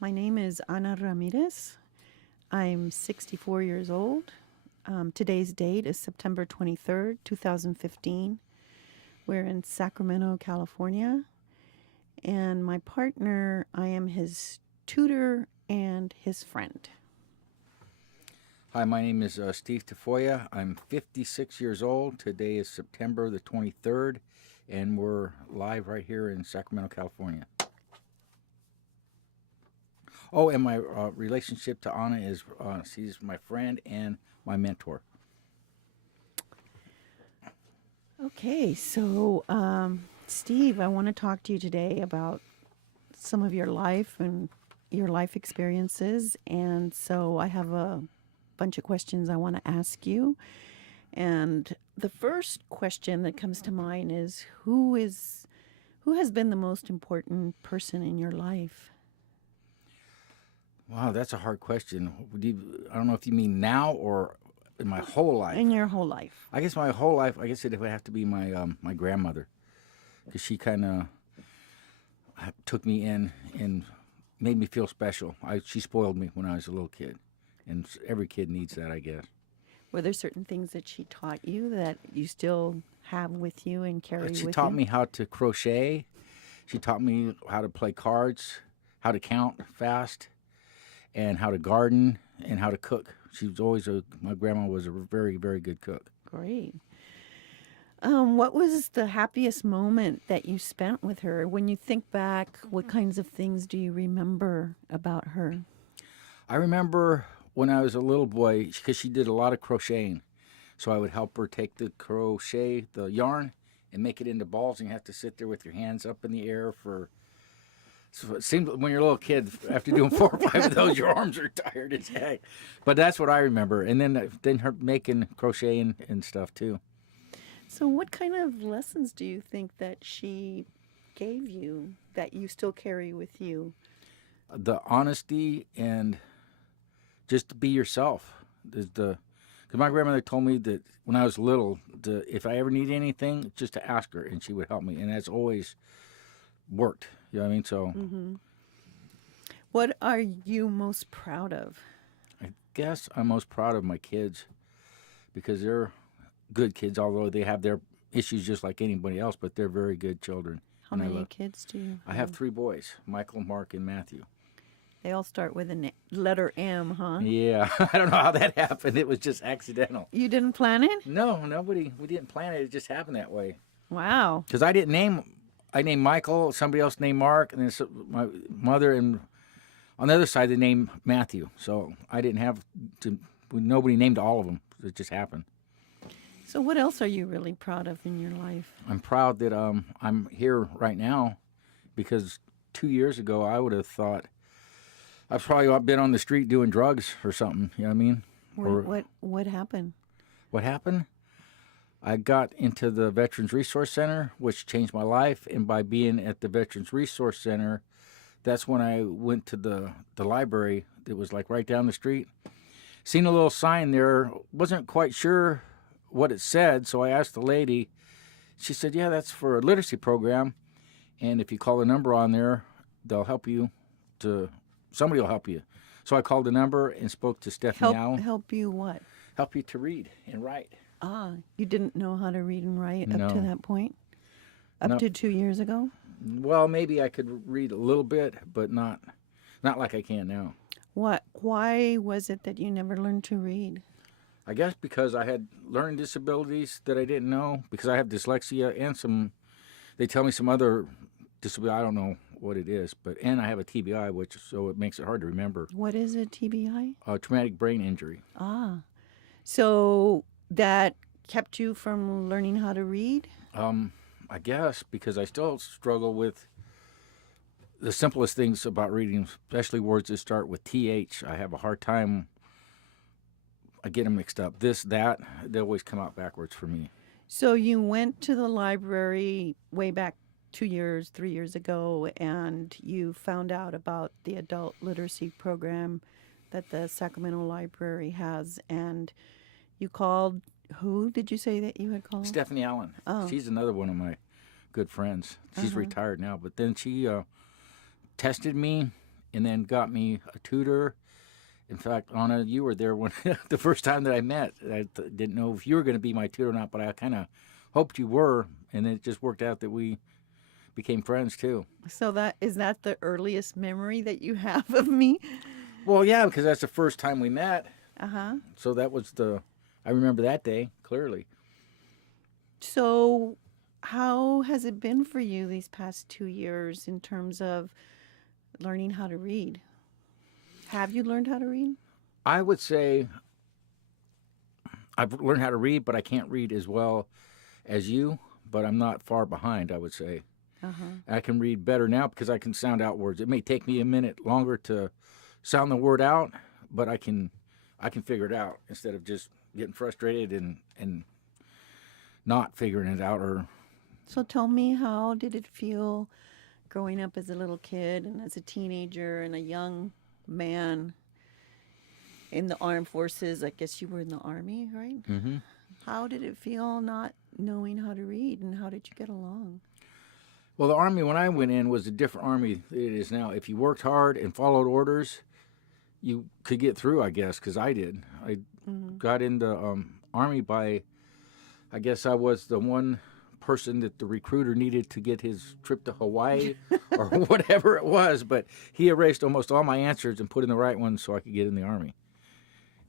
My name is Anna Ramirez. I'm 64 years old. Today's date is September 23rd, 2015. We're in Sacramento, California. And my partner, I am his tutor and his friend. Hi, my name is Steve Tafoya. I'm 56 years old. Today is September the 23rd, and we're live right here in Sacramento, California. Oh, and my relationship to Anna is she's my friend and my mentor. Okay, so Steve, I want to talk to you today about some of your life and your life experiences. And so I have a bunch of questions I want to ask you. And the first question that comes to mind is who has been the most important person in your life? Wow, that's a hard question. I don't know if you mean now or in my whole life. In your whole life. I guess my whole life, I guess it would have to be my my grandmother, because she kind of took me in and made me feel special. She spoiled me when I was a little kid, and every kid needs that, I guess. Were there certain things that she taught you that you still have with you and carry with you? She taught me how to crochet. She taught me how to play cards, how to count fast, and how to garden, and how to cook. She was always my grandma was a very, very good cook. Great. What was the happiest moment that you spent with her? When you think back, what kinds of things do you remember about her? I remember when I was a little boy, because she did a lot of crocheting. So I would help her take the yarn, and make it into balls, and you have to sit there with your hands up in the air for... So it seems when you're a little kid, after doing 4 or 5 of those, your arms are tired as heck. But that's what I remember. And then her making crocheting and stuff, too. So what kind of lessons do you think that she gave you that you still carry with you? The honesty and just to be yourself. Because my grandmother told me that when I was little, if I ever needed anything, just to ask her, and she would help me. And that's always worked. You know what I mean? So, What are you most proud of? I guess I'm most proud of my kids, because they're good kids, although they have their issues just like anybody else, but they're very good children. How many kids do you have? I have 3 boys, Michael, Mark, and Matthew. They all start with a letter M, huh? Yeah, I don't know how that happened. It was just accidental. You didn't plan it? No, we didn't plan it. It just happened that way. Wow. Because I named Michael, somebody else named Mark, and then my mother, and on the other side they named Matthew. So I didn't have to, nobody named all of them. It just happened. So what else are you really proud of in your life? I'm proud that I'm here right now, because 2 years ago I would have thought I've probably been on the street doing drugs or something. You know what I mean? What happened? What happened? I got into the Veterans Resource Center, which changed my life. And by being at the Veterans Resource Center, that's when I went to the library that was like right down the street. Seen a little sign there. Wasn't quite sure what it said, so I asked the lady. She said, yeah, that's for a literacy program. And if you call the number on there, they'll help you somebody will help you. So I called the number and spoke to Stephanie Allen. Help you what? Help you to read and write. You didn't know how to read and write up to that point? No. To 2 years ago? Well, maybe I could read a little bit, but not like I can now. Why was it that you never learned to read? I guess because I had learning disabilities that I didn't know, because I have dyslexia and they tell me some other disability, I don't know what it is, and I have a TBI, so it makes it hard to remember. What is a TBI? Traumatic brain injury. So that kept you from learning how to read? I guess, because I still struggle with the simplest things about reading, especially words that start with TH. I have a hard time. I get them mixed up. This, that, they always come out backwards for me. So you went to the library way back 3 years ago, and you found out about the adult literacy program that the Sacramento Library has, and you called, who did you say that you had called? Stephanie Allen. Oh. She's another one of my good friends. She's retired now, but then she tested me and then got me a tutor. In fact, Anna, you were there when the first time that I met. I didn't know if you were going to be my tutor or not, but I kind of hoped you were, and it just worked out that we became friends too. So is that the earliest memory that you have of me? Well, yeah, because that's the first time we met. Uh-huh. So that was I remember that day clearly. So how has it been for you these past 2 years in terms of learning how to read? Have you learned how to read? I would say I've learned how to read, but I can't read as well as you, but I'm not far behind, I would say. Uh-huh. I can read better now because I can sound out words. It may take me a minute longer to sound the word out, but I can figure it out instead of just getting frustrated and not figuring it out. Or So tell me, how did it feel growing up as a little kid and as a teenager and a young man in the armed forces? I guess you were in the Army, right? mm-hmm. How did it feel not knowing how to read, and how did you get along? Well, the Army when I went in was a different Army than it is now. If you worked hard and followed orders, you could get through, I guess, because I did. I got into Army by, I guess I was the one person that the recruiter needed to get his trip to Hawaii or whatever it was, but he erased almost all my answers and put in the right ones so I could get in the Army.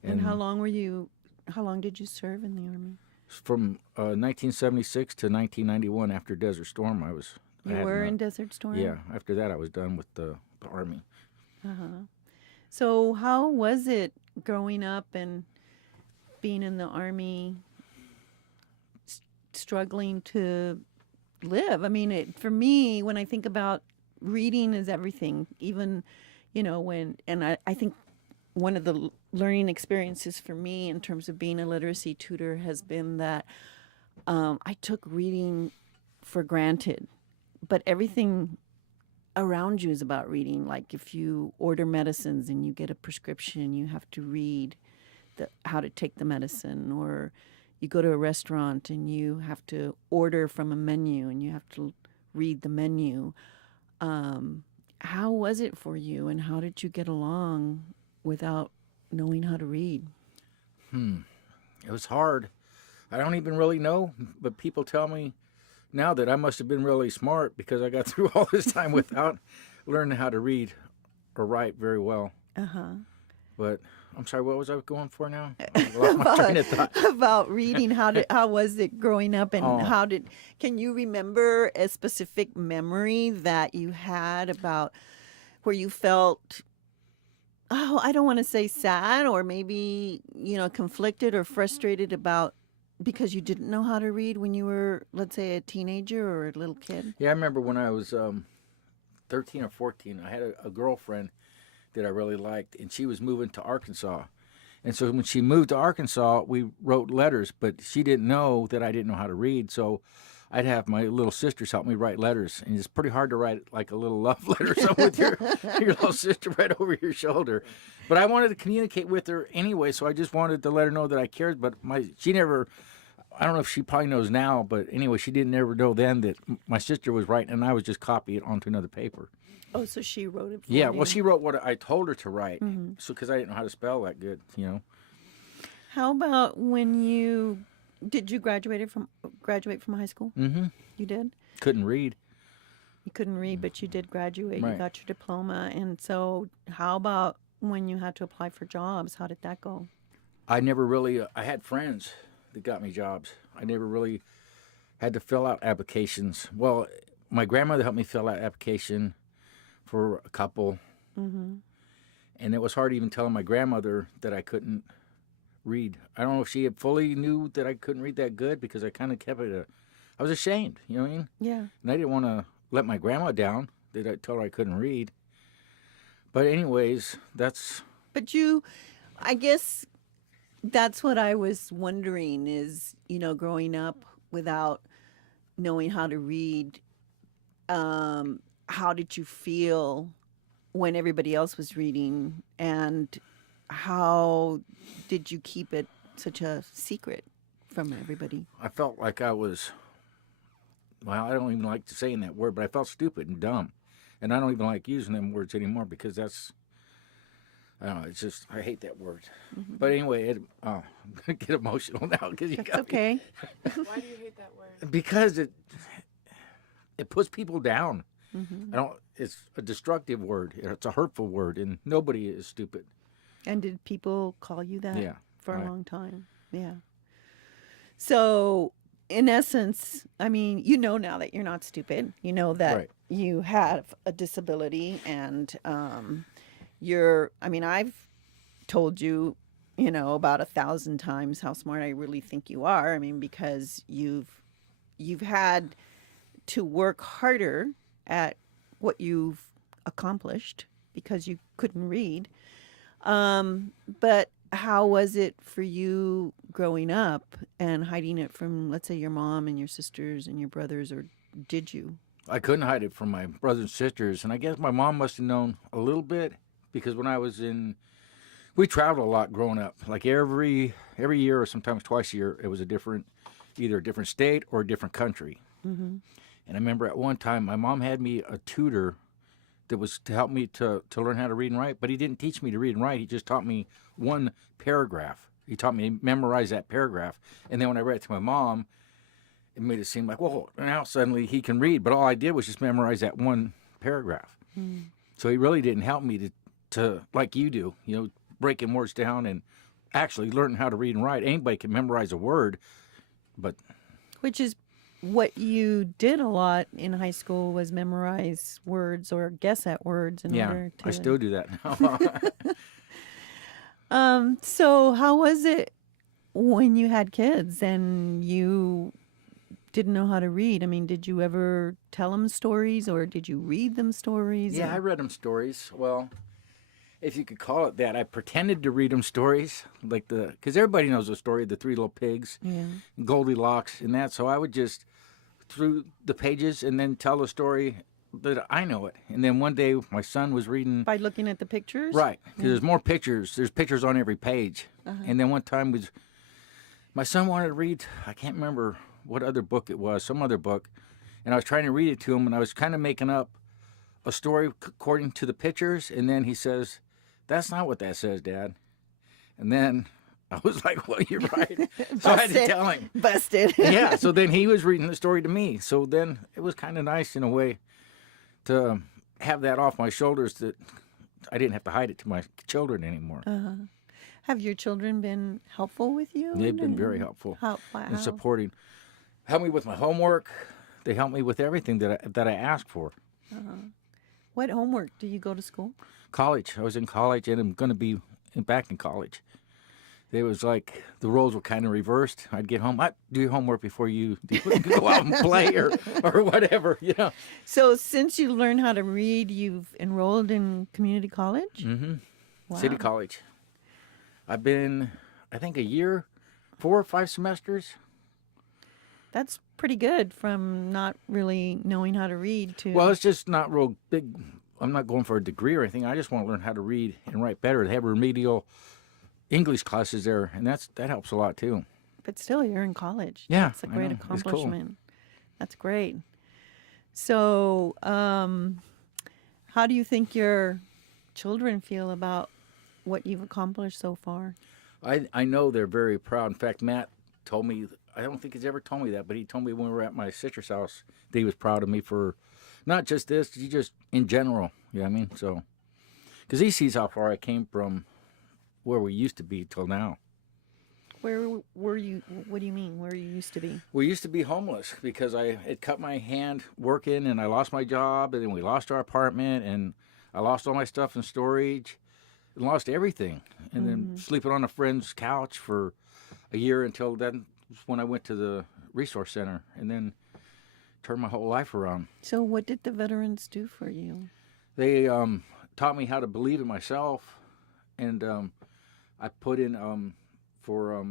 And how long did you serve in the Army? From 1976 to 1991, after Desert Storm, I You were in Desert Storm? Yeah, after that I was done with the Army. Uh-huh. So how was it growing up and being in the Army, struggling to live? I mean, for me, when I think about reading is everything, even, I think one of the learning experiences for me in terms of being a literacy tutor has been that I took reading for granted, but everything around you is about reading. Like if you order medicines and you get a prescription, you have to read how to take the medicine, or you go to a restaurant and you have to order from a menu and you have to read the menu. How was it for you, and how did you get along without knowing how to read? It was hard. I don't even really know, but people tell me now that I must have been really smart because I got through all this time without learning how to read or write very well. Uh-huh. But I'm sorry, what was I going for now? I lost my train of thought. About reading. How was it growing up, and can you remember a specific memory that you had about where you felt, I don't want to say sad, or maybe, conflicted or frustrated about because you didn't know how to read when you were, let's say, a teenager or a little kid? Yeah, I remember when I was 13 or 14, I had a girlfriend that I really liked, and she was moving to Arkansas. And so when she moved to Arkansas, we wrote letters, but she didn't know that I didn't know how to read. So I'd have my little sisters help me write letters. And it's pretty hard to write like a little love letter or something with your little sister right over your shoulder. But I wanted to communicate with her anyway, so I just wanted to let her know that I cared. But she never, I don't know if she probably knows now, but anyway, she didn't ever know then that my sister was writing, and I was just copying it onto another paper. Oh, so she wrote it for Yeah, you. well, she wrote what I told her to write, so because I didn't know how to spell that good, How about did you graduate from high school? Mm-hmm. You did? Couldn't read. You couldn't read, but you did graduate. Right. You got your diploma. And so how about when you had to apply for jobs? How did that go? I never really, I had friends that got me jobs. I never really had to fill out applications. Well, my grandmother helped me fill out application for a couple. Mm-hmm. And it was hard even telling my grandmother that I couldn't read. I don't know if she had fully knew that I couldn't read that good, because I kind of kept it I was ashamed, you know what I mean? Yeah. And I didn't want to let my grandma down that I told her I couldn't read. But anyways, that's... But I guess that's what I was wondering is, growing up without knowing how to read, how did you feel when everybody else was reading, and how did you keep it such a secret from everybody? I felt like I was, well, I don't even like saying that word, but I felt stupid and dumb. And I don't even like using them words anymore because that's, I don't know, it's just, I hate that word. But anyway, I'm going to get emotional now because you That's got me. okay. Why do you hate that word? Because it puts people down. Mm-hmm. It's a destructive word. It's a hurtful word, and nobody is stupid. And did people call you that Yeah, for right. a long time? Yeah. So, in essence, I mean, you know now that you're not stupid. You know that Right. you have a disability, and I mean, I've told you, you know, about 1,000 times how smart I really think you are. I mean, because you've had to work harder at what you've accomplished because you couldn't read. But how was it for you growing up and hiding it from, let's say, your mom and your sisters and your brothers, or did you? I couldn't hide it from my brothers and sisters, and I guess my mom must have known a little bit because when I was we traveled a lot growing up. Like every year or sometimes twice a year, it was either a different state or a different country. Mm-hmm. And I remember at one time, my mom had me a tutor that was to help me to learn how to read and write, but he didn't teach me to read and write. He just taught me one paragraph. He taught me to memorize that paragraph. And then when I read it to my mom, it made it seem like, whoa, now suddenly he can read. But all I did was just memorize that one paragraph. Mm. So he really didn't help me to like you do, you know, breaking words down and actually learning how to read and write. Anybody can memorize a word, but Which is what you did a lot in high school, was memorize words or guess at words in yeah, order to. I still do that now. So how was it when you had kids and you didn't know how to read? I mean, did you ever tell them stories or did you read them stories? Yeah, I read them stories. Well, if you could call it that, I pretended to read them stories, like because everybody knows the story of the three little pigs, Yeah. Goldilocks, and that. So I would just through the pages and then tell the story that I know it. And then one day my son was reading. By looking at the pictures? Right, because there's more pictures. There's pictures on every page. And then one time my son wanted to read. I can't remember what other book it was, some other book, and I was trying to read it to him, and I was kind of making up a story according to the pictures. And then he says, "That's not what that says, Dad." And then I was like, "Well, you're right." So I had to tell him. Busted. Yeah. So then he was reading the story to me. So then it was kind of nice in a way to have that off my shoulders, that I didn't have to hide it to my children anymore. Have your children been helpful with you? They've been very helpful Wow. in supporting. Help me with my homework. They help me with everything that I ask for. What homework? Do you go to school? College. I was in college, and I'm going to be back in college. It was like the roles were kind of reversed. I'd get home. I'd do your homework before you go out and play or whatever, you know. So since you learned how to read, you've enrolled in community college? Mm-hmm. Wow. City college. I've been, I think, 4 or 5 semesters. That's pretty good from not really knowing how to read to. Well, it's just not real big. I'm not going for a degree or anything. I just want to learn how to read and write better. They have remedial English classes there, and that helps a lot too. But still, you're in college. Yeah, That's a I great know. It's cool. accomplishment. That's great. So, how do you think your children feel about what you've accomplished so far? I know they're very proud. In fact, Matt told me, I don't think he's ever told me that, but he told me when we were at my sister's house that he was proud of me for not just this, he just in general. You know what I mean? So, because he sees how far I came from where we used to be till now. Where were you? What do you mean? Where you used to be? We used to be homeless because it cut my hand working, and I lost my job, and then we lost our apartment, and I lost all my stuff in storage, and lost everything, and then sleeping on a friend's couch for a year until then when I went to the resource center, and then turned my whole life around. So, what did the veterans do for you? They taught me how to believe in myself, and I put in for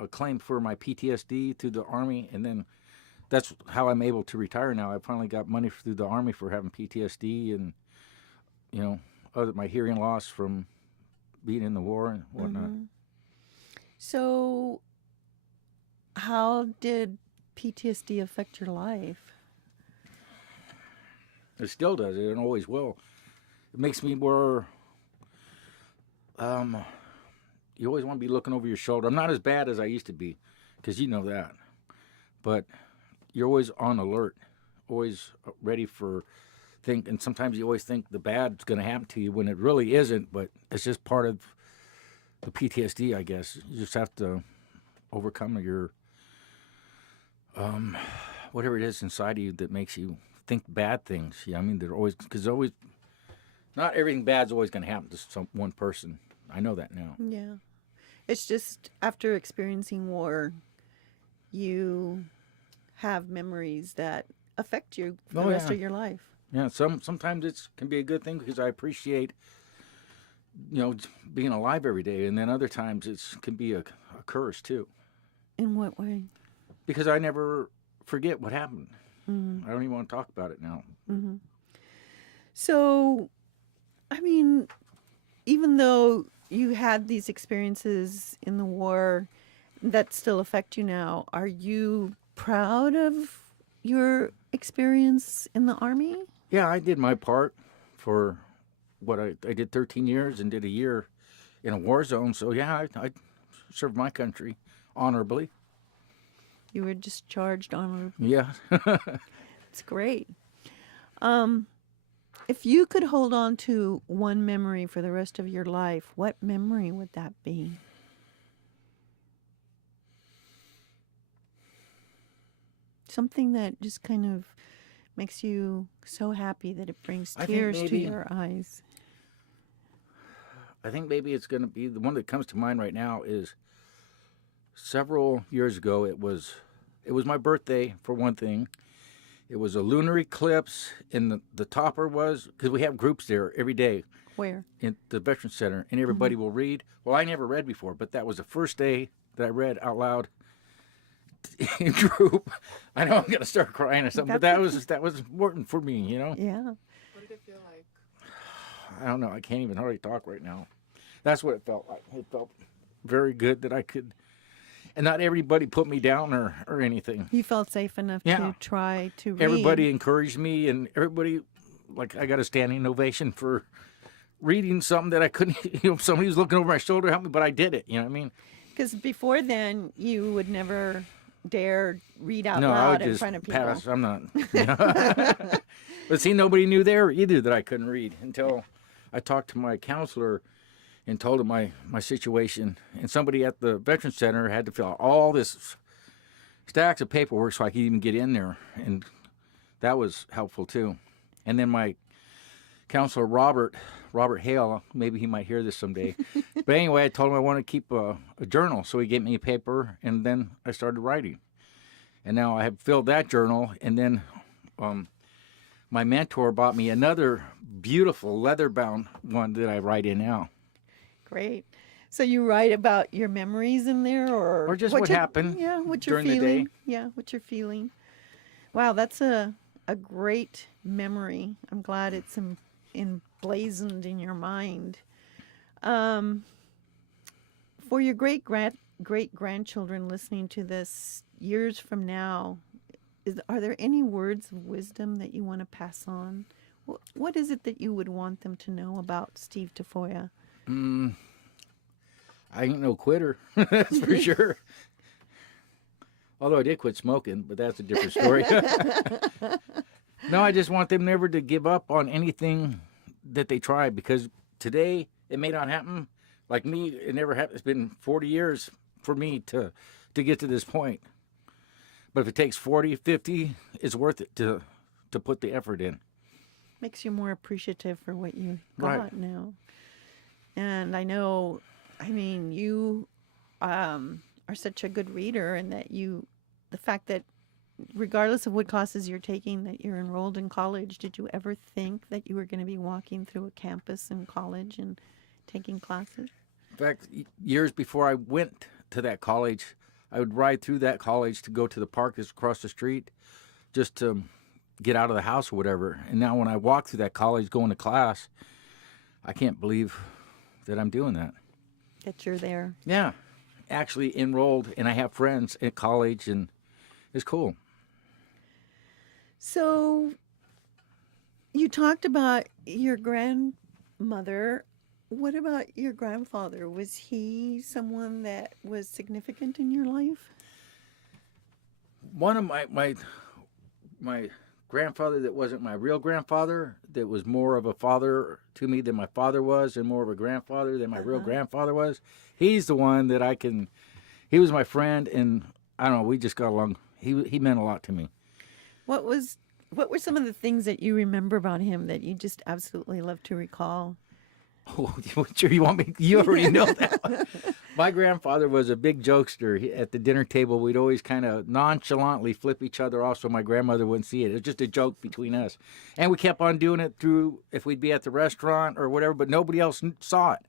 a claim for my PTSD through the Army, and then that's how I'm able to retire now. I finally got money through the Army for having PTSD and, you know, my hearing loss from being in the war and whatnot. So, how did PTSD affect your life? It still does. It always will. It makes me more. You always want to be looking over your shoulder. I'm not as bad as I used to be, because you know that. But you're always on alert, always ready for things. And sometimes you always think the bad's going to happen to you when it really isn't. But it's just part of the PTSD, I guess. You just have to overcome your whatever it is inside of you that makes you think bad things. Yeah, I mean, they're always, because always, not everything bad's always going to happen to one person. I know that now. Yeah. It's just after experiencing war, you have memories that affect you for the rest of your life. Yeah, sometimes it can be a good thing because I appreciate, being alive every day, and then other times it can be a curse too. In what way? Because I never forget what happened. Mm-hmm. I don't even want to talk about it now. Mm-hmm. So, I mean, even though you had these experiences in the war that still affect you now, are you proud of your experience in the Army? Yeah, I did my part for what I did 13 years and did a year in a war zone. So, yeah, I served my country honorably. You were discharged honorably. Yeah. It's great. If you could hold on to one memory for the rest of your life, what memory would that be? Something that just kind of makes you so happy that it brings tears to your eyes. I think maybe it's going to be the one that comes to mind right now is several years ago. It was my birthday, for one thing. It was a lunar eclipse, and the topper was, because we have groups there every day. Where? In the Veterans Center, and everybody will read. Well, I never read before, but that was the first day that I read out loud in group. I know I'm going to start crying or something, but that was important for me, Yeah. What did it feel like? I don't know. I can't even hardly talk right now. That's what it felt like. It felt very good that I could. And not everybody put me down or anything. You felt safe enough to try to read. Everybody encouraged me, and everybody, like, I got a standing ovation for reading something that I couldn't, somebody was looking over my shoulder to help me, but I did it, you know what I mean? Because before then, you would never dare read out I loud would in just front of people. pass. I'm not. But see, nobody knew there either that I couldn't read until I talked to my counselor and told him my situation. And somebody at the Veterans Center had to fill out all this stacks of paperwork so I could even get in there. And that was helpful too. And then my counselor, Robert Hale, maybe he might hear this someday. But anyway, I told him I wanted to keep a journal. So he gave me a paper, and then I started writing. And now I have filled that journal. And then my mentor bought me another beautiful leather-bound one that I write in now. Great. So you write about your memories in there, or just what happened. Yeah, what you're during feeling. the day. Yeah, what you're feeling. Wow, that's a great memory. I'm glad it's emblazoned in your mind. For your great grandchildren listening to this years from now, are there any words of wisdom that you want to pass on? What is it that you would want them to know about Steve Tafoya? I ain't no quitter, that's for sure. Although I did quit smoking, but that's a different story. No, I just want them never to give up on anything that they try, because today it may not happen. Like me, it never happened. It's been 40 years for me to get to this point. But if it takes 40, 50, it's worth it to put the effort in. Makes you more appreciative for what you got now. And I know, you are such a good reader, and that the fact that regardless of what classes you're taking, that you're enrolled in college, did you ever think that you were going to be walking through a campus in college and taking classes? In fact, years before I went to that college, I would ride through that college to go to the park that's across the street just to get out of the house or whatever. And now when I walk through that college going to class, I can't believe that I'm doing that. That you're there. Yeah, actually enrolled, and I have friends at college, and it's cool. So You talked about your grandmother. What about your grandfather? Was he someone that was significant in your life? One of my grandfather that wasn't my real grandfather, that was more of a father to me than my father was, and more of a grandfather than my real grandfather was. He's the one that I can. He was my friend, and I don't know. We just got along. He meant a lot to me. What were some of the things that you remember about him that you just absolutely love to recall? Oh, sure you want me? You already know that. My grandfather was a big jokester. At the dinner table, we'd always kind of nonchalantly flip each other off so my grandmother wouldn't see it. It was just a joke between us. And we kept on doing it through if we'd be at the restaurant or whatever, but nobody else saw it.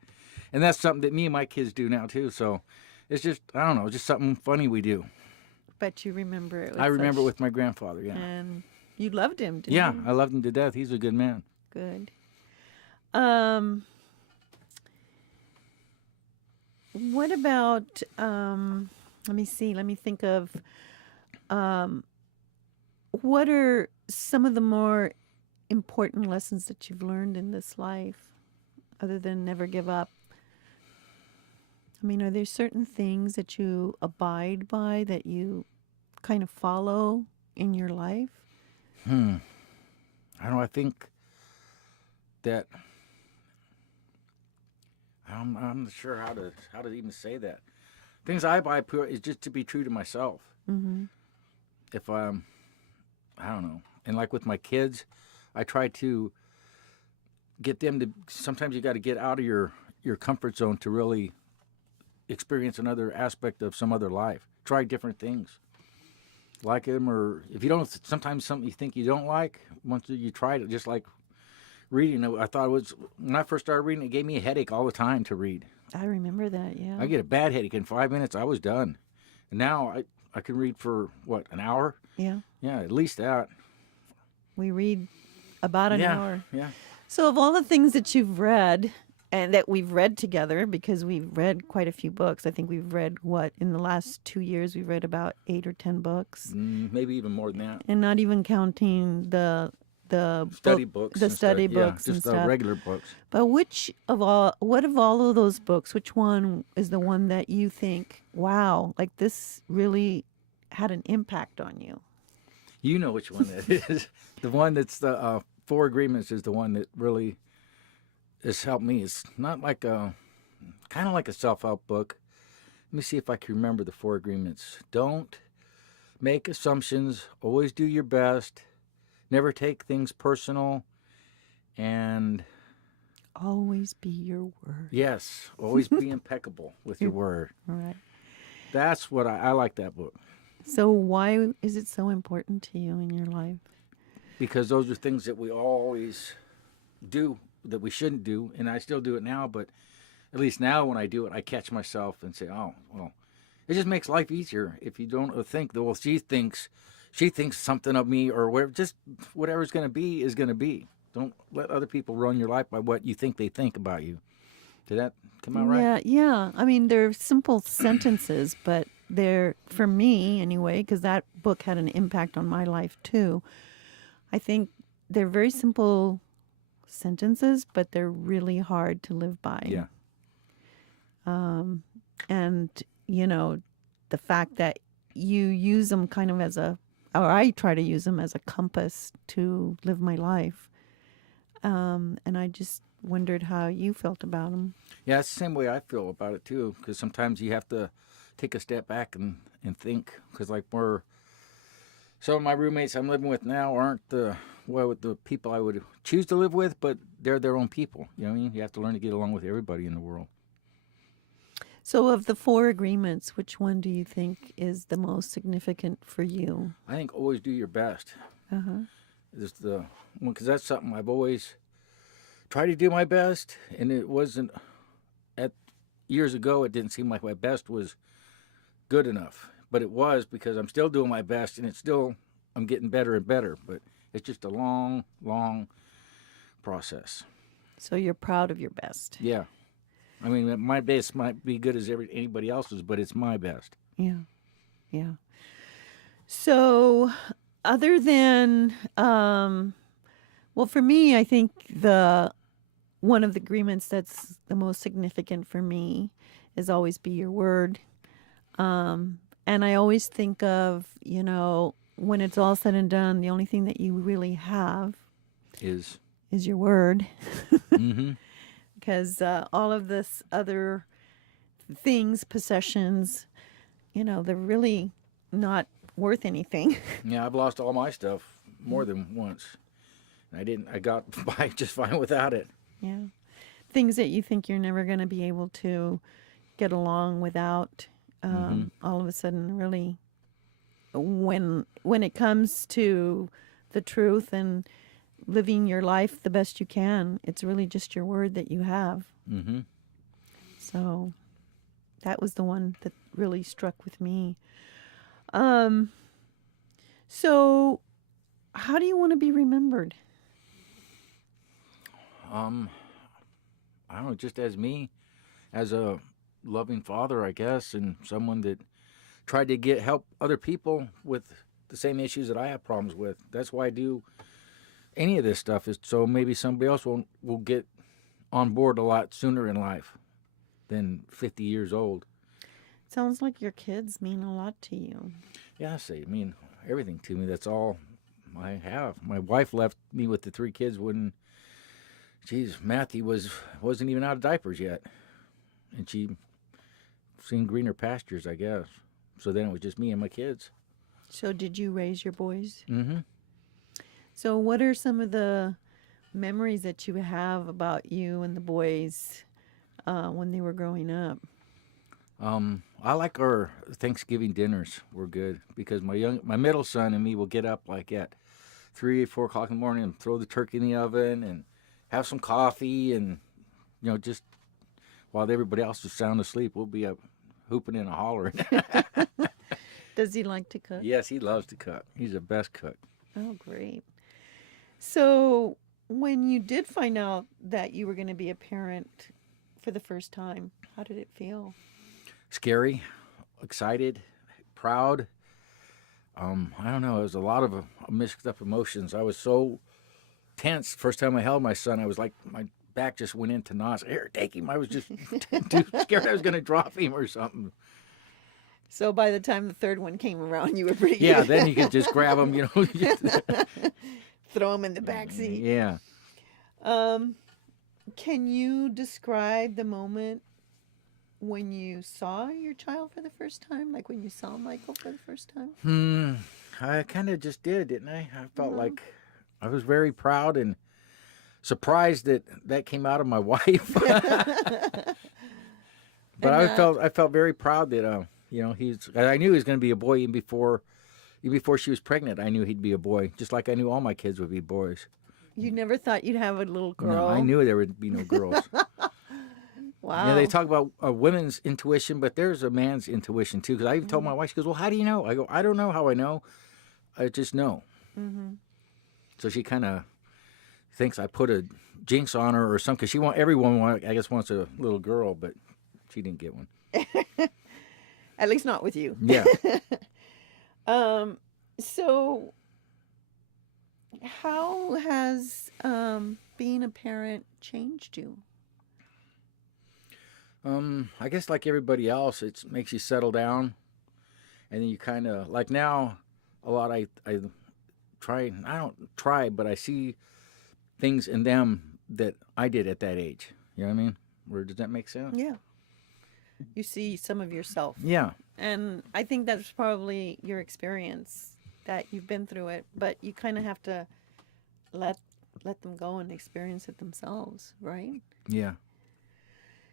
And that's something that me and my kids do now, too. So it's just, I don't know, just something funny we do. But you remember it. I remember it with my grandfather, yeah. And you loved him, didn't Yeah, you? I loved him to death. He's a good man. Good. What about, let me see, let me think of, what are some of the more important lessons that you've learned in this life, other than never give up? I mean, are there certain things that you abide by, that you kind of follow in your life? I don't know. I think that I'm not sure how to even say that. Things I buy is just to be true to myself. Mm-hmm. If I don't know, and like with my kids, I try to get them to. Sometimes you got to get out of your comfort zone to really experience another aspect of some other life. Try different things. Like them, or if you don't, sometimes something you think you don't like, once you try it, just like reading, I thought it was, when I first started reading, it gave me a headache all the time to read. I remember that, yeah. I get a bad headache. In 5 minutes, I was done. And now I can read for, what, an hour? Yeah. Yeah, at least that. We read about an hour. Yeah. So of all the things that you've read, and that we've read together, because we've read quite a few books. I think we've read, in the last 2 years, we've read about 8 or 10 books. Maybe even more than that. And not even counting the Study books. the study books yeah, and just stuff. regular books. But what of all of those books, which one is the one that you think, wow, like this really had an impact on you? You know which one that is. The one that's the Four Agreements is the one that really has helped me. It's not like kind of like a self-help book. Let me see if I can remember the Four Agreements. Don't make assumptions. Always do your best. Never take things personal. And Always be your word. yes, always be impeccable with your word. All right. That's what I like that book. So why is it so important to you in your life? Because those are things that we always do that we shouldn't do, and I still do it now, but at least now when I do it, I catch myself and say, oh, well, it just makes life easier if you don't think that, well, she thinks something of me, or whatever, just whatever's going to be is going to be. Don't let other people run your life by what you think they think about you. Did that come out right? Yeah. I mean, they're simple sentences, but they're, for me anyway, because that book had an impact on my life too. I think they're very simple sentences, but they're really hard to live by. Yeah. And, the fact that you use them kind of or I try to use them as a compass to live my life. And I just wondered how you felt about them. Yeah, it's the same way I feel about it too, because sometimes you have to take a step back and think, because like some of my roommates I'm living with now aren't the people I would choose to live with, but they're their own people. You know what I mean? You have to learn to get along with everybody in the world. So of the Four Agreements, which one do you think is the most significant for you? I think always do your best. Uh-huh. Is the one, because that's something I've always tried to do my best, and it wasn't. Years ago, it didn't seem like my best was good enough, but it was, because I'm still doing my best, and I'm getting better and better. But it's just a long, long process. So you're proud of your best. Yeah. I mean, my best might be good as anybody else's, but it's my best. Yeah. So other than, Well, for me, I think the one of the agreements that's the most significant for me is always be your word. And I always think of, when it's all said and done, the only thing that you really have Is is your word. mm-hmm. Because all of this other things, possessions, they're really not worth anything. Yeah, I've lost all my stuff more than once. I got by just fine without it. Yeah. Things that you think you're never going to be able to get along without, all of a sudden, really, when it comes to the truth and living your life the best you can, it's really just your word that you have. Mm-hmm. So that was the one that really struck with me. So how do you want to be remembered? I don't know, just as me, as a loving father, I guess, and someone that tried to help other people with the same issues that I have problems with. That's why I do any of this stuff, is so maybe somebody else will get on board a lot sooner in life than 50 years old. Sounds like your kids mean a lot to you. Yeah, I mean everything to me. That's all I have. My wife left me with the 3 kids when, Matthew wasn't even out of diapers yet, and she seen greener pastures, I guess. So then it was just me and my kids. So did you raise your boys? Mm-hmm. So what are some of the memories that you have about you and the boys when they were growing up? I like our Thanksgiving dinners were good because my middle son and me will get up like at 3 or 4 o'clock in the morning and throw the turkey in the oven and have some coffee, and just while everybody else is sound asleep, we'll be up hooping and hollering. Does he like to cook? Yes, he loves to cook. He's the best cook. Oh, great. So when you did find out that you were going to be a parent for the first time, how did it feel? Scary, excited, proud. I don't know. It was a lot of mixed up emotions. I was so tense. First time I held my son, I was like, my back just went into knots. Here, take him. I was just too scared I was going to drop him or something. So by the time the third one came around, you were pretty Yeah, then you could just grab him, throw him in the back seat. Yeah. Can you describe the moment when you saw your child for the first time? Like when you saw Michael for the first time? I kind of just did, didn't I? I felt like I was very proud and surprised that came out of my wife. But I felt very proud that I knew he was going to be a boy even before she was pregnant. I knew he'd be a boy, just like I knew all my kids would be boys. You never thought you'd have a little girl? No, I knew there would be no girls. Wow. They talk about a women's intuition, but there's a man's intuition too. Because I even told my wife, she goes, "Well, how do you know?" I go, "I don't know how I know. I just know." Mm-hmm. So she kind of thinks I put a jinx on her or something. Because everyone wants a little girl, but she didn't get one. At least not with you. Yeah. So how has being a parent changed you? I guess like everybody else, it makes you settle down, and then you kind of like now a lot. I try. I don't try, but I see things in them that I did at that age. You know what I mean? Or does that make sense? Yeah. You see some of yourself. Yeah. And I think that's probably your experience, that you've been through it, but you kind of have to let them go and experience it themselves, right? Yeah.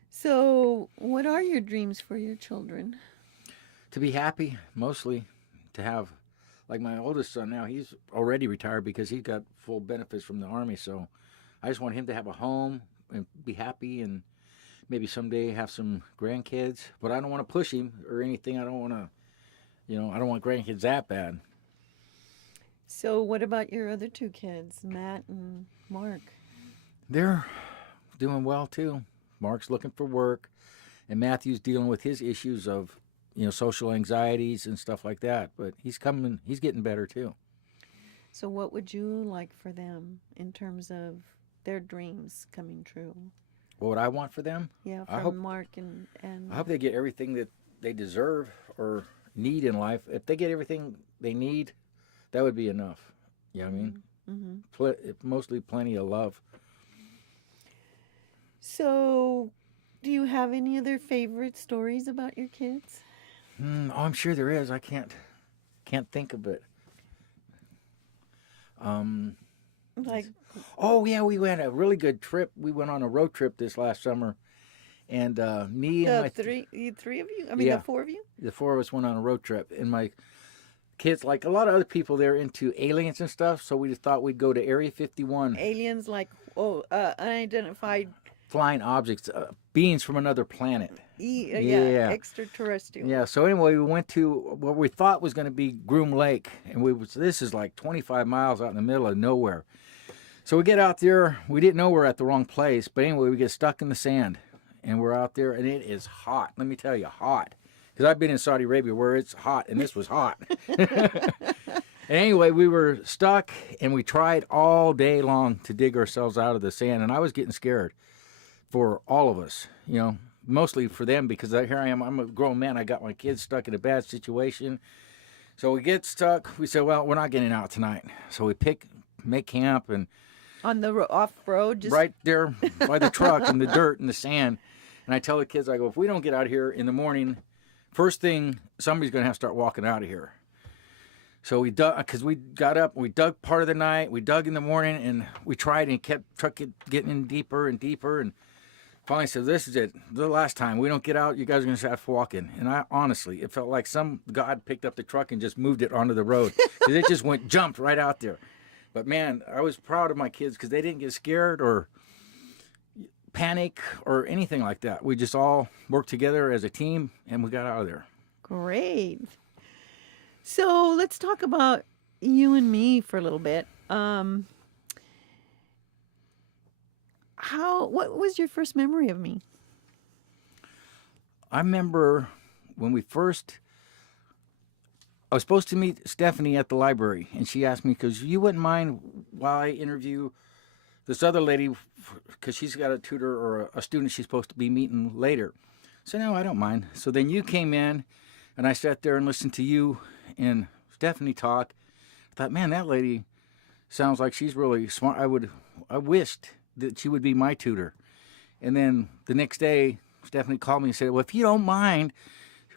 So, what are your dreams for your children? To be happy, mostly. To have, like my oldest son now, he's already retired because he got full benefits from the Army. So I just want him to have a home and be happy, and maybe someday have some grandkids. But I don't want to push him or anything. I don't want to, I don't want grandkids that bad. So what about your other 2 kids, Matt and Mark? They're doing well too. Mark's looking for work, and Matthew's dealing with his issues of, social anxieties and stuff like that. But he's getting better too. So what would you like for them in terms of their dreams coming true? What would I want for them? Yeah, I from hope- Mark and I hope they get everything that they deserve or need in life. If they get everything they need, that would be enough. You know what I mean? Mm-hmm. Mostly plenty of love. So, do you have any other favorite stories about your kids? Oh, I'm sure there is. I can't think of it. Like, Oh yeah, we went a really good trip. We went on a road trip this last summer, and me and the my three of you? I mean, Yeah. the four of you? the four of us went on a road trip, and my kids, like a lot of other people, they're into aliens and stuff. So we just thought we'd go to Area 51, Aliens, like, unidentified, flying objects, beings from another planet. yeah, extraterrestrial. Yeah. So anyway, we went to what we thought was going to be Groom Lake, and this is like 25 miles out in the middle of nowhere. So we get out there. We didn't know we're at the wrong place, but anyway, we get stuck in the sand, and we're out there, and it is hot. Let me tell you, hot. Because I've been in Saudi Arabia where it's hot, and this was hot. And anyway, we were stuck, and we tried all day long to dig ourselves out of the sand, and I was getting scared for all of us, you know, mostly for them because here I am. I'm a grown man. I got my kids stuck in a bad situation. So we get stuck. We said, well, we're not getting out tonight. So we make camp, and On the off-road, just right there by the truck in the dirt and the sand. And I tell the kids, I go, if we don't get out of here in the morning, first thing, somebody's going to have to start walking out of here. So we dug, because we got up, we dug part of the night, we dug in the morning, and we tried and kept getting in deeper and deeper. And finally said, this is it, the last time. We don't get out, you guys are going to have to walk in. And I honestly, it felt like some God picked up the truck and just moved it onto the road. Because it just jumped right out there. But man, I was proud of my kids because they didn't get scared or panic or anything like that. We just all worked together as a team, and we got out of there. great. So let's talk about you and me for a little bit. What was your first memory of me? I remember when I was supposed to meet Stephanie at the library, and she asked me, because you wouldn't mind while I interview this other lady, because she's got a tutor or a student she's supposed to be meeting later. So no, I don't mind. So then you came in, and I sat there and listened to you and Stephanie talk. I thought, man, that lady sounds like she's really smart. I wished that she would be my tutor. And then the next day, Stephanie called me and said, well, if you don't mind,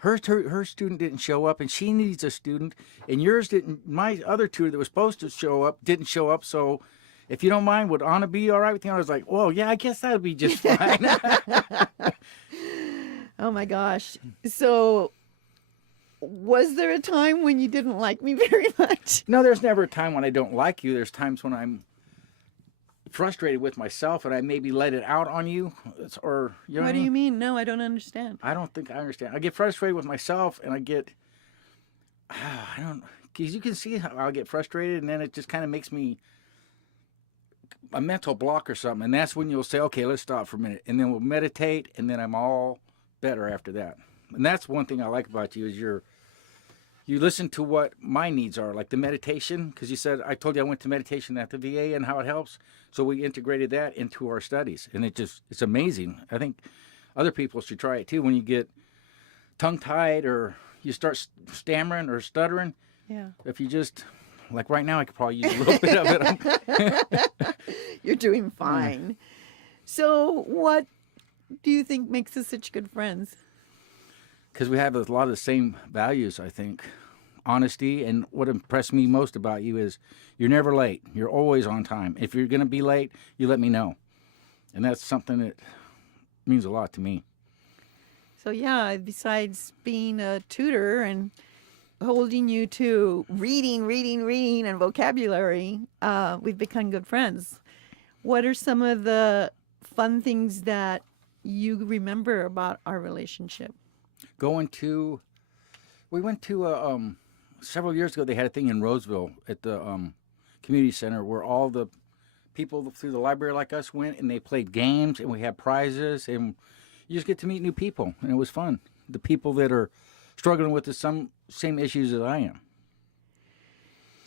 her student didn't show up, and she needs a student, and yours didn't. My other tutor that was supposed to show up didn't show up, so if you don't mind, would Anna be all right with you? I was like, well, yeah, I guess that would be just fine. Oh my gosh. So was there a time when you didn't like me very much? No, there's never a time when I don't like you. There's times when I'm frustrated with myself and I maybe let it out on you, or you know What do you mean? No, I don't understand. I don't think I understand. I get frustrated with myself, and I get, I don't, because you can see how I get frustrated, and then it just kind of makes me a mental block or something, and that's when you'll say, okay, let's stop for a minute, and then we'll meditate, and then I'm all better after that. And that's one thing I like about you is you listen to what my needs are, like the meditation, because you said, I told you I went to meditation at the VA and how it helps. So we integrated that into our studies, and it's amazing. I think other people should try it too. When you get tongue-tied or you start stammering or stuttering, Yeah. if you just, like right now, I could probably use a little bit of it. You're doing fine. So what do you think makes us such good friends? Because we have a lot of the same values, I think. Honesty, and what impressed me most about you is you're never late. You're always on time. If you're going to be late, you let me know. And that's something that means a lot to me. So yeah, besides being a tutor and holding you to reading, and vocabulary, we've become good friends. What are some of the fun things that you remember about our relationship? We went to several years ago. They had a thing in Roseville at the community center where all the people through the library like us went, and they played games, and we had prizes, and you just get to meet new people, and it was fun. The people that are struggling with the same issues as I am.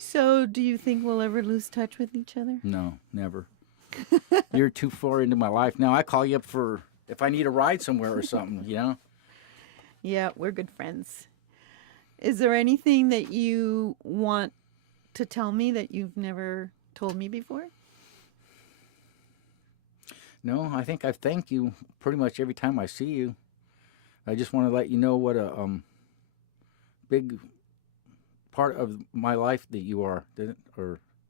So, do you think we'll ever lose touch with each other? No, never. You're too far into my life now. I call you up for if I need a ride somewhere or something, you know? Yeah, we're good friends. Is there anything that you want to tell me that you've never told me before? No, I think I thank you pretty much every time I see you. I just want to let you know what a big part of my life that you are. Does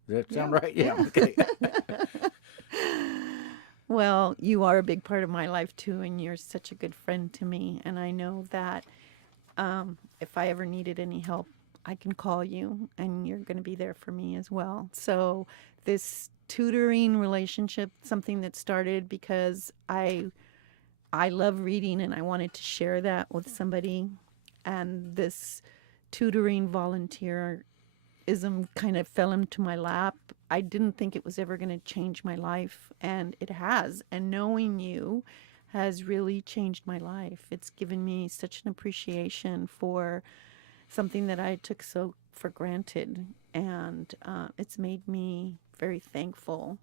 that sound right? Yeah. Okay. Well, you are a big part of my life too, and you're such a good friend to me. And I know that if I ever needed any help, I can call you, and you're going to be there for me as well. So this tutoring relationship, something that started because I love reading and I wanted to share that with somebody, and this tutoring volunteerism kind of fell into my lap. I didn't think it was ever going to change my life, and it has. And knowing you has really changed my life. It's given me such an appreciation for something that I took so for granted, and it's made me very thankful.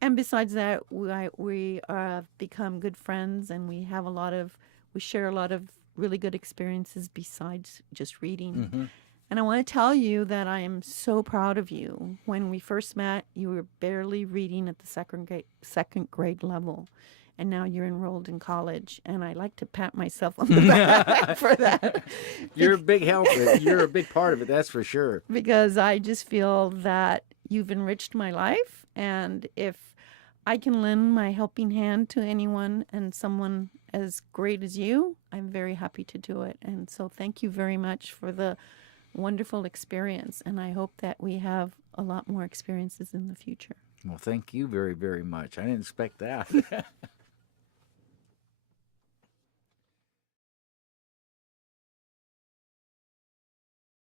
And besides that, we have become good friends, and we share a lot of really good experiences besides just reading. Mm-hmm. And I want to tell you that I am so proud of you. When we first met, you were barely reading at the second grade level, and now you're enrolled in college. And I like to pat myself on the back for that. You're a big help. You're a big part of it, that's for sure. Because I just feel that you've enriched my life, and if I can lend my helping hand to anyone and someone as great as you, I'm very happy to do it. And so thank you very much for the wonderful experience, and I hope that we have a lot more experiences in the future. Well, thank you very, very much. I didn't expect that.